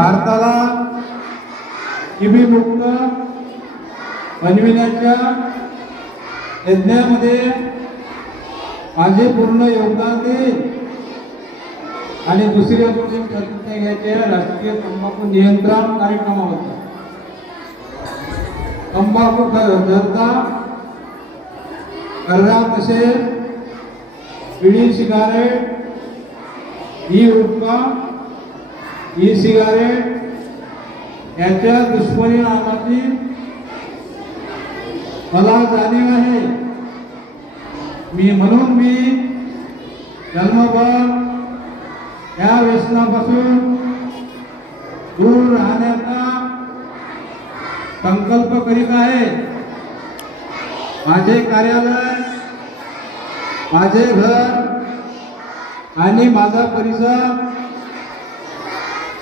भारताला टीबी मुक्त बनविण्याच्या यज्ञामध्ये माझे पूर्ण योगदान देईल. आणि दुसरी गोष्टी कर्तव्य घ्यायचे राष्ट्रीय तंबाखू नियंत्रण कार्यक्रमाबद्दल तंबाखू धरता कर्रा तसेच बिडी सिगारेट ही उपका ई सिगारेट याच्या दुष्परिणामाची मला जाणीव आहे. मी म्हणून मी जन्मभर या व्यसनापासून दूर राहण्याचा संकल्प करीत आहे. माझे कार्यालय माझे घर आणि माझा परिसर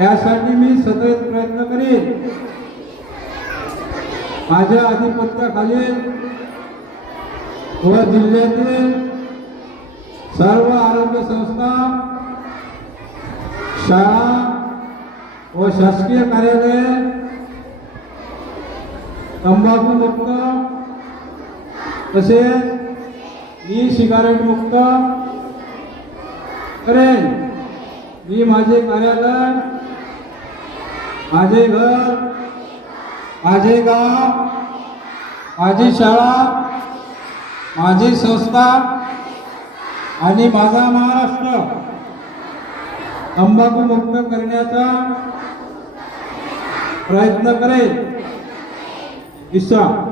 यासाठी मी सतत प्रयत्न करेन. माझ्या आधिपत्याखाली व जिल्ह्यातील सर्व आरोग्य संस्था शाळा व शासकीय कार्यालय तंबाखू मुक्त तसेच ई सिगारेट मुक्त करेन. मी माझे कार्यालय माझे घर माझे गाव माझी शाळा माझी संस्था आणि माझा महाराष्ट्र तंबाखू मुक्त करण्याचा प्रयत्न करेल. विश्राम